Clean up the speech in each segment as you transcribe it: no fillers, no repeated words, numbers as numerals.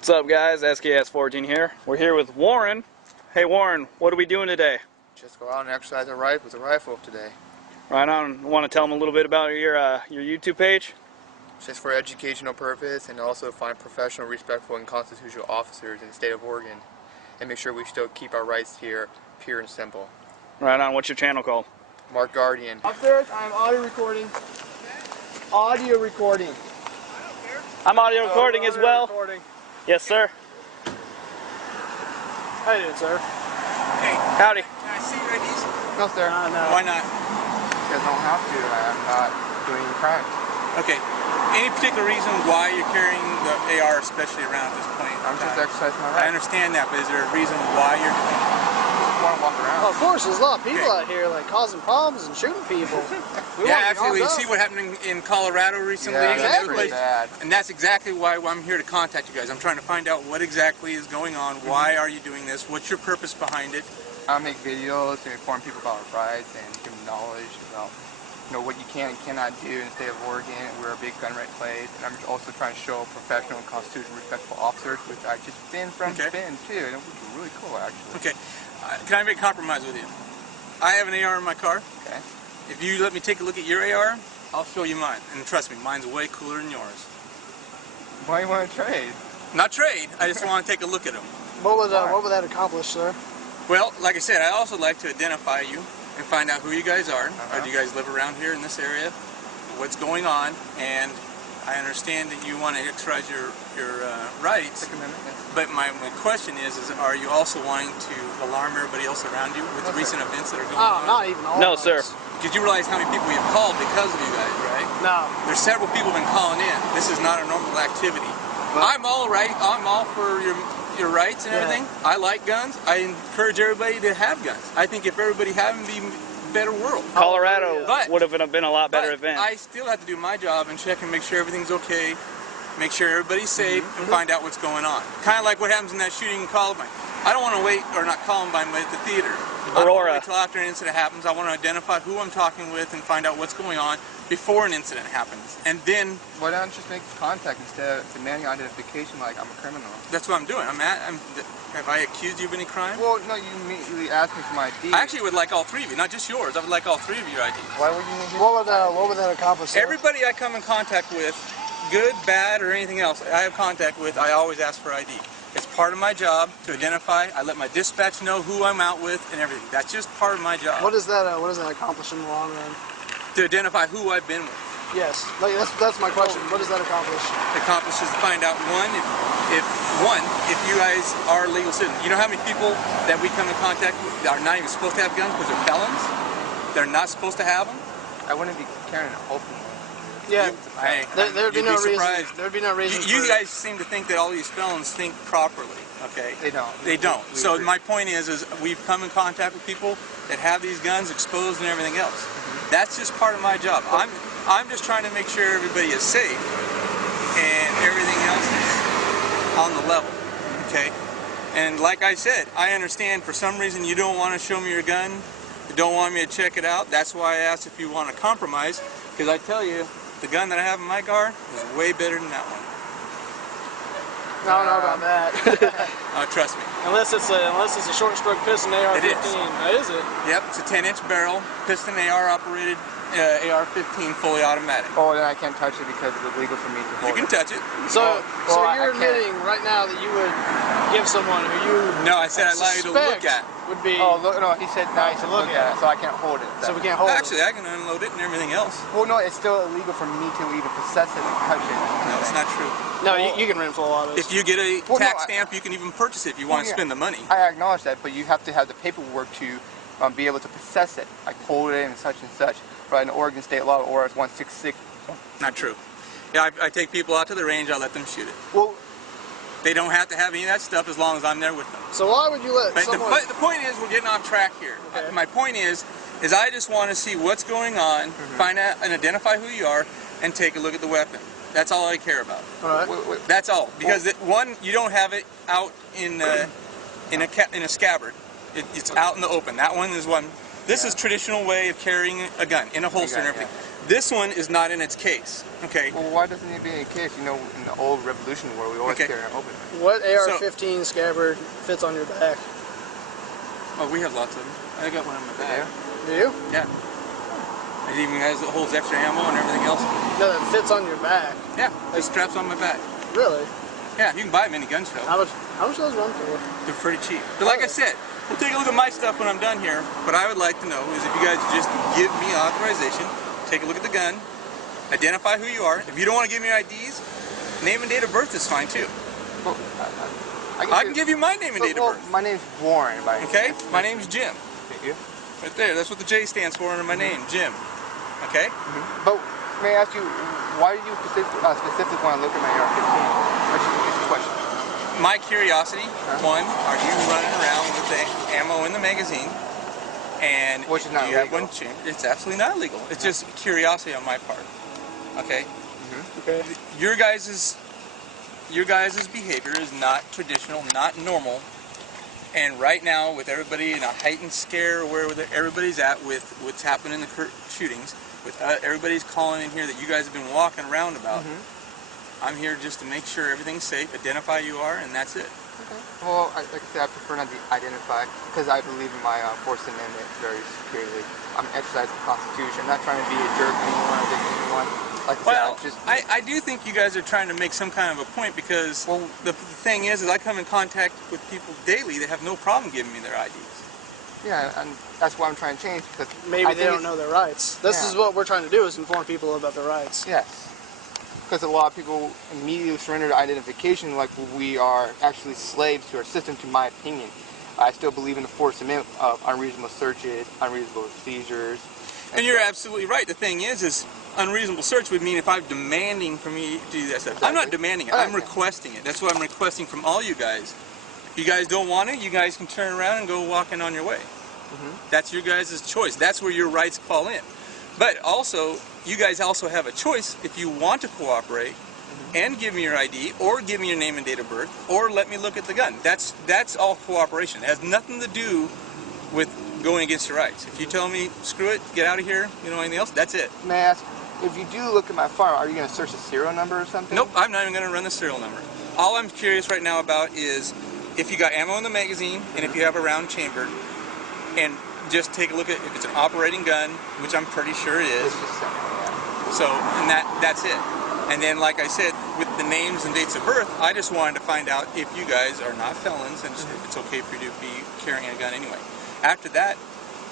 What's up, guys? SKS14 here. We're here with Warren. Hey Warren, what are we doing today? Just go out and exercise a rifle with a rifle today. Right on. Want to tell them a little bit about your YouTube page? Just for educational purpose, and also find professional, respectful, and constitutional officers in the state of Oregon, and make sure we still keep our rights here pure and simple. Right on. What's your channel called? Mark Guardian. Upstairs, I'm audio recording. Audio recording. I'm audio recording as well. Recording. Yes, sir. How you doing, sir? Hey, Howdy. can I see your IDs? No, sir. No. Why not? You guys don't have to. I'm not doing any crime. Okay. Any particular reason why you're carrying the AR especially around at this point? I'm just exercising my I rights. understand that, but is there a reason why you're doing it? I want to walk around. Of course, there's a lot of people Okay. out here like causing problems and shooting people. We want Yeah, to calm absolutely. You down. see what happened in Colorado recently? Yeah, and that's other pretty places? bad. And that's exactly why I'm here to contact you guys. I'm trying to find out what exactly is going on. Why are you doing this? What's your purpose behind it? I make videos to inform people about our rights and give them knowledge about what you can and cannot do in the state of Oregon. We're a big gun right place, and I'm also trying to show professional, constitutional, respectful officers, which I just been from Okay. Spin too, and it was really cool actually. Okay. Can I make a compromise with you? I have an AR in my car. Okay. If you let me take a look at your AR, I'll show you mine. And trust me, mine's way cooler than yours. Why do you want to trade? Not trade, I just want to take a look at them. What would that accomplish, sir? Well, like I said, I also like to identify you and find out who you guys are. Do you guys live around here in this area? What's going on? And I understand that you want to exercise your rights. Second Amendment, yes. But my question is are you also wanting to alarm everybody else around you with the recent events that are going Oh, on? not even all. No, of sir. us. Did you realize how many people you've called because of you guys, right? No. There's several people been calling in. This is not a normal activity. I'm all right. I'm all for your rights and Yeah. everything. I like guns. I encourage everybody to have guns. I think if everybody had them, it'd be a better world. Colorado But- would have been a lot better But event. I still have to do my job and check and make sure everything's okay, make sure everybody's safe, and find out what's going on. Kind of like what happens in that shooting in Columbine. I don't want to wait, or not Columbine, but at the theater. I don't want to Aurora. wait till after an incident happens. I want to identify who I'm talking with and find out what's going on before an incident happens. And then, Why don't you just make contact instead of demanding identification like I'm a criminal? that's what I'm doing. Have I accused you of any crime? Well, no, you immediately asked me for my ID. I actually would like all three of you, not just yours. I would like all three of your IDs. Why would you need your What would that accomplish, sir? Everybody I come in contact with, good, bad, or anything else I have contact with, I always ask for ID. It's part of my job to identify. I let my dispatch know who I'm out with and everything. That's just part of my job. What does that accomplish in the long run? To identify who I've been with. Yes. Like, that's my question. What does that accomplish? It accomplishes to find out if you guys are legal citizens. You know how many people that we come in contact with are not even supposed to have guns because they're felons? They're not supposed to have them? I wouldn't be carrying an open one. Yeah. Hey, There'd be you'd no reason. surprised. There'd be no reason. You for- guys seem to think that all these felons think properly, okay? They don't. They don't. We So agree. my point is we've come in contact with people that have these guns exposed and everything else. That's just part of my job. I'm just trying to make sure everybody is safe and everything else is on the level, okay? And like I said, I understand for some reason you don't want to show me your gun. You don't want me to check it out. That's why I asked if you want to compromise, because I tell you, the gun that I have in my car is way better than that one. I don't know about that. Trust me. unless it's a short stroke piston AR-15. It is. Is it? Yep, it's a 10-inch barrel, piston AR operated, AR-15 fully automatic. Oh, then I can't touch it because it's illegal for me to You hold can it. touch it. So Well, you're I can't. admitting right now that you would give someone who you No, I said I'd allow you to look suspect at. would be. Oh, look, no, he said nice to look look at. at, so I can't hold it. So we can't hold Actually, I can unload it and everything else. Well, no, it's still illegal for me to even possess it and touch it. No, it's not true. it. No, you can rim full autos. If you get a Well, no, tax I- stamp, you can even purchase it if you want to yeah. spend the money. I acknowledge that, but you have to have the paperwork to be able to possess it, like hold it and such and such. Right, in Oregon state law, or it's 166. Not true. Yeah, I take people out to the range, I let them shoot it. Well, They don't have to have any of that stuff as long as I'm there with them. so why would you let But someone? the point is, we're getting off track here. Okay. My point is I just want to see what's going on, find out and identify who you are, and take a look at the weapon. That's all I care about. All right. That's all. Because one, you don't have it out in a scabbard. It's out in the open. That one is one This is traditional way of carrying a gun in a holster and everything. This one is not in its case. Okay. Well, why doesn't it be in a case? You know, in the old Revolution War, we always carry an open. What AR-15 scabbard fits on your back? Oh, we have lots of them. I got one on my back. Do you? Yeah. It even holds extra ammo and everything else. No, that fits on your back. Yeah, it straps on my back. Really? Yeah, you can buy them any gun show. How much do those run for? They're pretty cheap. But like I said, we'll take a look at my stuff when I'm done here. What I would like to know is if you guys just give me authorization, take a look at the gun, identify who you are. If you don't want to give me your IDs, name and date of birth is fine too. Well, I can give you my name and date of birth. My name's Warren. Okay? My name's Jim. Thank you. Right there. That's what the J stands for under my name, Jim. Okay? But may I ask you, why do you specifically want to look at my AR-15? That's a question. My curiosity, one, are you running around with the ammo in the magazine? And which is not you illegal. have one it's absolutely not illegal. It's just curiosity on my part. Okay? Okay. Your guys' behavior is not traditional, not normal. And right now, with everybody in a heightened scare, where everybody's at with what's happened in the shootings, with everybody's calling in here that you guys have been walking around about, I'm here just to make sure everything's safe, identify you are, and that's it. Okay. Well, like I said, I prefer not to be identified because I believe in my Fourth Amendment very securely. I'm exercising the Constitution. I'm not trying to be a jerk to anyone, anyone. Like I said, I do think you guys are trying to make some kind of a point because the thing is I come in contact with people daily that have no problem giving me their IDs. Yeah, and that's why I'm trying to change because maybe they don't know their rights. This is what we're trying to do, is inform people about their rights. Yes. Because a lot of people immediately surrender to identification like we are actually slaves to our system, to my opinion. I still believe in the Fourth Amendment of unreasonable searches, unreasonable seizures. And you're absolutely right. The thing is unreasonable search would mean if I'm demanding for me to do that stuff. Exactly. I'm not demanding it. I'm requesting it. That's what I'm requesting from all you guys. If you guys don't want it, you guys can turn around and go walking on your way. That's your guys' choice. That's where your rights fall in. But also, you guys also have a choice if you want to cooperate and give me your ID or give me your name and date of birth or let me look at the gun. That's all cooperation. It has nothing to do with going against your rights. If you tell me, screw it, get out of here, you know, anything else, that's it. May I ask, if you do look at my firearm, are you going to search the serial number or something? Nope, I'm not even going to run the serial number. All I'm curious right now about is if you got ammo in the magazine and if you have a round chambered, and just take a look at if it's an operating gun, which I'm pretty sure it is. So, and that's it. And then, like I said, with the names and dates of birth, I just wanted to find out if you guys are not felons and if it's okay for you to be carrying a gun anyway. After that,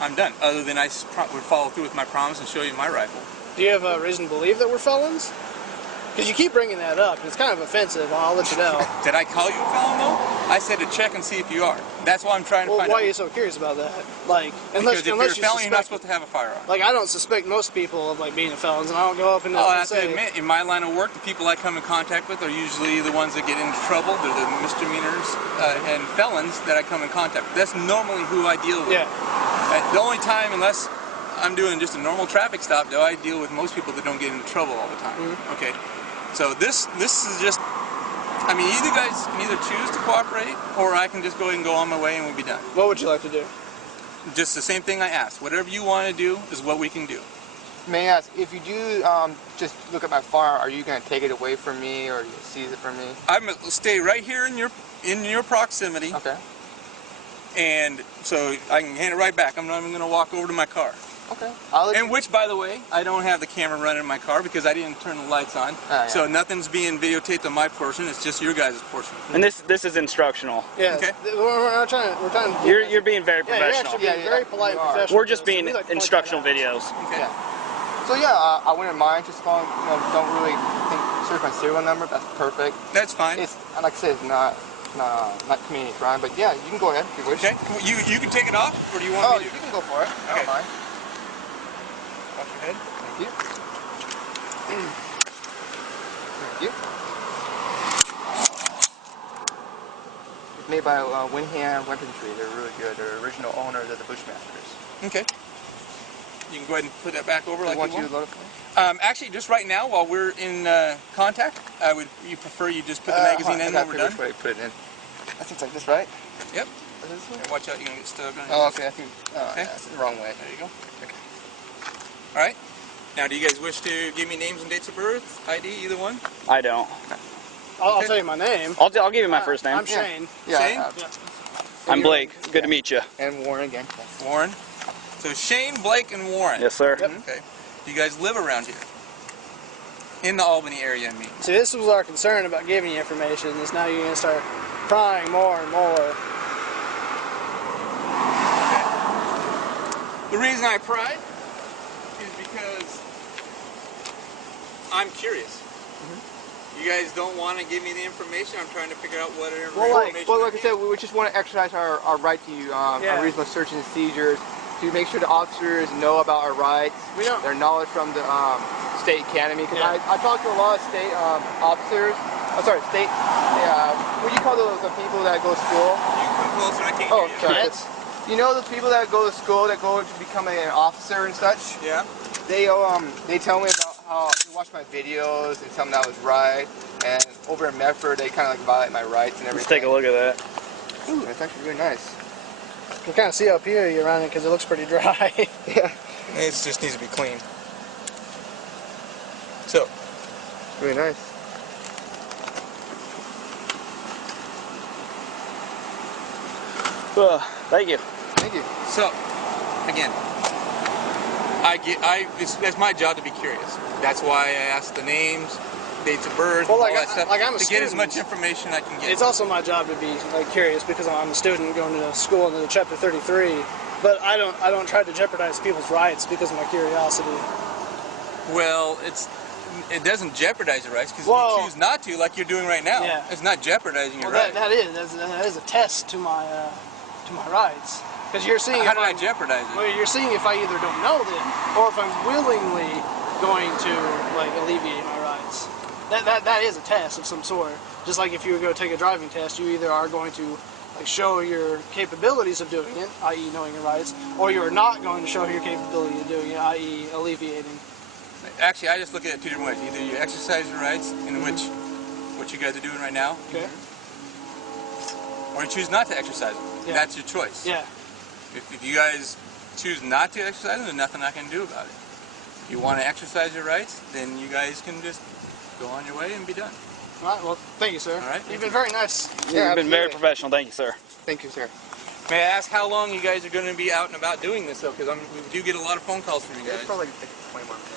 I'm done. Other than I would follow through with my promise and show you my rifle. Do you have a reason to believe that we're felons? Because you keep bringing that up. It's kind of offensive. I'll let you know. Did I call you a felon though? I said to check and see if you are. That's why I'm trying to find out. Why are you so curious about that? Like, because if you're a felon, you're not supposed to have a firearm. Like, I don't suspect most people of being a felons, and I don't go up and I have to admit, in my line of work, the people I come in contact with are usually the ones that get into trouble. They're the misdemeanors and felons that I come in contact with. That's normally who I deal with. Yeah. The only time, unless I'm doing just a normal traffic stop, do I deal with most people that don't get into trouble all the time. Okay. So this is just, I mean, you guys can either choose to cooperate, or I can just go ahead and go on my way and we'll be done. What would you like to do? Just the same thing I asked. Whatever you want to do is what we can do. May I ask, if you do just look at my firearm, are you going to take it away from me, or you seize it from me? I'm going to stay right here in your proximity. Okay. And so I can hand it right back. I'm not even going to walk over to my car. Okay. And which, by the way, I don't have the camera running in my car because I didn't turn the lights on. So nothing's being videotaped on my portion. It's just your guys' portion. And this is instructional. Yeah. Okay. We're not trying to. You're being very professional. You're actually being very polite and professional. We're just being instructional videos. Okay. Yeah. So yeah, I wouldn't mind just long, don't really search my serial number. That's perfect. That's fine. It's like I said, it's not community crime, but yeah, you can go ahead if you wish. Okay. You can take it off, or do you want me to? You can go for it. I don't mind. Watch your head. Thank you. Thank you. It's made by Winham Weaponry. They're really good. They're original owners of the Bushmasters. Okay. You can go ahead and put that back over like you want. You to load it for me? Actually, just right now, while we're in contact, you prefer you just put the magazine in when we're done? Which way to put it in? I think it's like this, right? Yep. Is this one? And watch out, you're gonna get stuck on it. Oh, okay. I think. Okay. That's the wrong way. There you go. Okay. All right. Now, do you guys wish to give me names and dates of birth, ID, either one? I don't. I'll tell you my name. I'll give you my first name. I'm Shane. Yeah. Shane? Yeah. I'm Blake. Good to meet you. And Warren again. Warren. So Shane, Blake, and Warren. Yes, sir. Yep. Okay. Do you guys live around here? In the Albany area, I mean. See, this was our concern about giving you information. Is now you're gonna start prying more and more. The reason I pry is because I'm curious. You guys don't want to give me the information. I'm trying to figure out what information. Well, like I said, we just want to exercise our right to Yeah. unreasonable search and seizures, to make sure the officers know about our rights, We don't. their knowledge from the state academy. Because Yeah. I talked to a lot of state officers. I'm sorry, state. What do you call those the people that go to school? You come closer. I can't Oh, hear you. sorry. Cadets? You know those people that go to school that go to become an officer and such? Yeah. They tell me about how they watch my videos and tell me that I was right. And over in Medford, they kind of like violate my rights and everything. Let's take a look at that. Ooh, that's actually really nice. You kind of see up here you're running because it looks pretty dry. Yeah, It just needs to be clean. So, really nice. Thank you. Thank you. So, again, it's my job to be curious. That's why I ask the names, dates of birth, Well, like, all that stuff, like I'm a to get as student. much information I can get. It's also my job to be like curious because I'm a student going to school into Chapter 33. But I don't try to jeopardize people's rights because of my curiosity. Well, it doesn't jeopardize your rights because if Well- you choose not to, like you're doing right now, Yeah. it's not jeopardizing your Well, rights. that is a test to my rights because you're seeing How if do I I'm, jeopardize it? well, you're seeing if I either don't know them or if I'm willingly going to like alleviate my rights. That is a test of some sort. Just like if you go take a driving test, you either are going to like show your capabilities of doing it, i.e. knowing your rights, or you're not going to show your capability of doing it, i.e. alleviating. Actually, I just look at it two different ways. Either you exercise your rights, in which what you guys are doing right now, Okay. or you choose not to exercise them. Yeah. That's your choice. Yeah. If you guys choose not to exercise them, there's nothing I can do about it. If you want to exercise your rights, then you guys can just go on your way and be done. All right. Well, thank you, sir. All right. You've been very nice. Yeah, You've been very absolutely. professional. Thank you, sir. Thank you, sir. May I ask how long you guys are going to be out and about doing this, though? Because we do get a lot of phone calls from you guys. It's probably like 20 more minutes.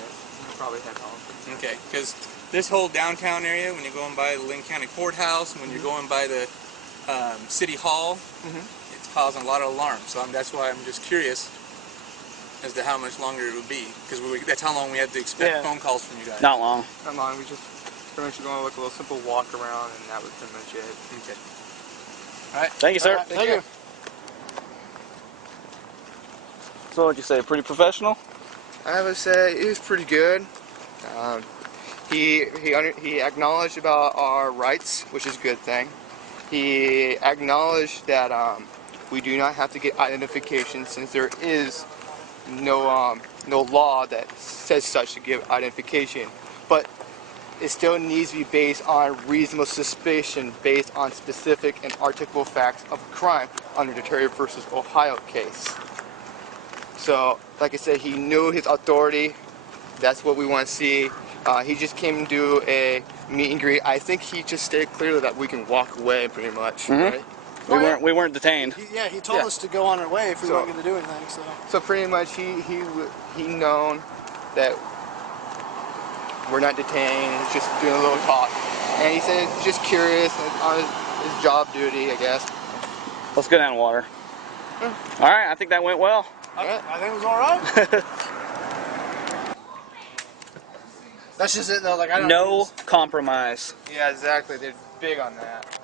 We'll probably head home. Okay, because this whole downtown area, when you're going by the Linn County Courthouse, when you're going by the City Hall, it's causing a lot of alarm. So that's why I'm just curious as to how much longer it would be, because that's how long we have to expect Yeah. phone calls from you guys. Not long. Come on, we just pretty much going to look a little simple walk around, and that was pretty much it. Okay. All right. Thank you, sir. All right, thank you. So what'd you say? Pretty professional? I would say it was pretty good. He acknowledged about our rights, which is a good thing. He acknowledged that we do not have to get identification since there is no law that says such to give identification, but it still needs to be based on reasonable suspicion based on specific and articulable facts of a crime under the Terry versus Ohio case. So, like I said, he knew his authority. That's what we want to see. He just came to do a meet and greet. I think he just stated clearly that we can walk away, pretty much. Right? We weren't detained. He told Yeah. us to go on our way if we So- weren't going to do anything. So. So pretty much, he known that we're not detained. It's just doing a little talk, and he said he's just curious on his job duty, I guess. Let's go down to water. All right, I think that went well. Yeah. I think it was all right. That's just it, though. Like I don't. No compromise. Yeah, exactly. They're big on that.